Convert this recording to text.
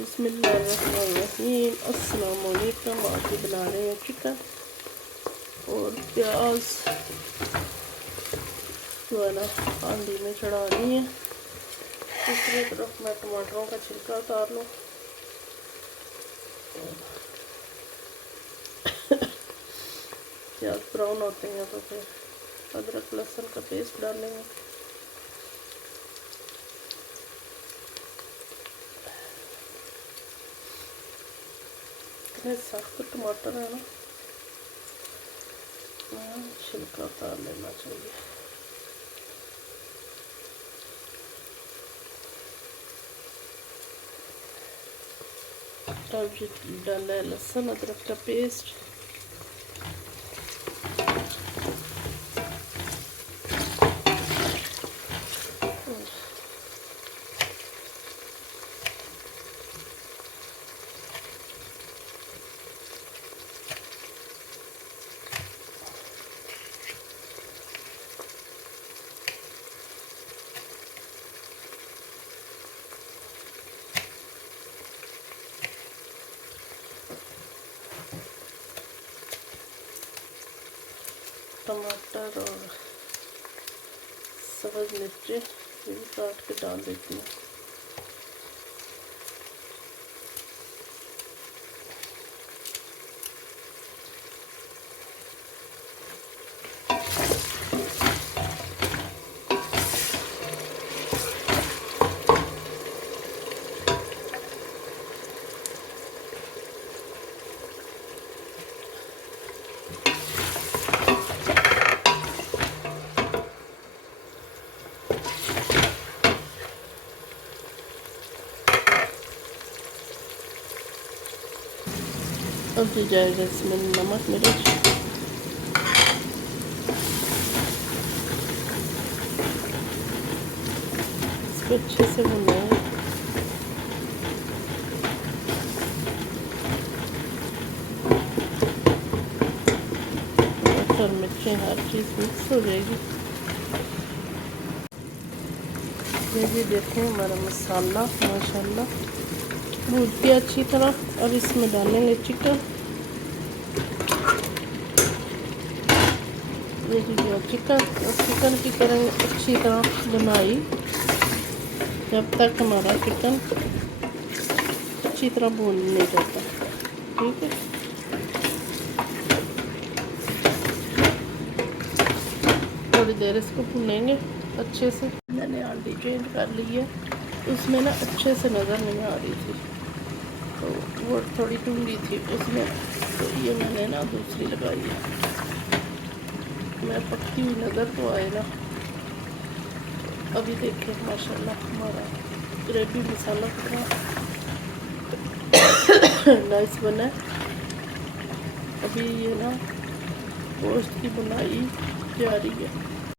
बिस्मिल्लाहिर्रहमानिर्रहीम। अस्सलाम वालेकुम। आज बना रहे हैं चिकन और प्याज जो है ना हांडी में चढ़ानी है। दूसरी तरफ मैं टमाटरों का छिलका उतार लूँ। प्याज ब्राउन होते हैं तो फिर अदरक लहसुन का पेस्ट डालेंगे। सख्त टमाटर है ना, छिलका उतार लेना चाहिए। अब डाला है लहसुन अदरक का पेस्ट। टमाटर और सब्ज़ मिर्चें ये भी काट के डाल देती हूँ। अब जो जाएगा इसमें नमक मिर्च, इसको अच्छे से भुनाएं। और मिर्चें हर चीज़ मिक्स हो जाएगी। ये भी देखें हमारा मसाला माशाल्लाह भून गया अच्छी तरह। अब इसमें डालेंगे चिकन। ये जो चिकन की करेंगे अच्छी तरह बुनाई जब तक हमारा चिकन अच्छी तरह भून नहीं जाता। ठीक है, थोड़ी देर इसको भूनेंगे अच्छे से। मैंने हांडी चेंज कर ली है, उसमें ना अच्छे से नज़र नहीं आ रही थी तो वो थोड़ी टूटी थी उसमें, तो ये मैंने ना दूसरी लगाई है। मैं पकती हुई नज़र तो आए ना। अभी देखिए माशाल्लाह हमारा ग्रेवी मसाला कितना नाइस बना है। अभी ये ना गोश्त की बुनाई जारी है।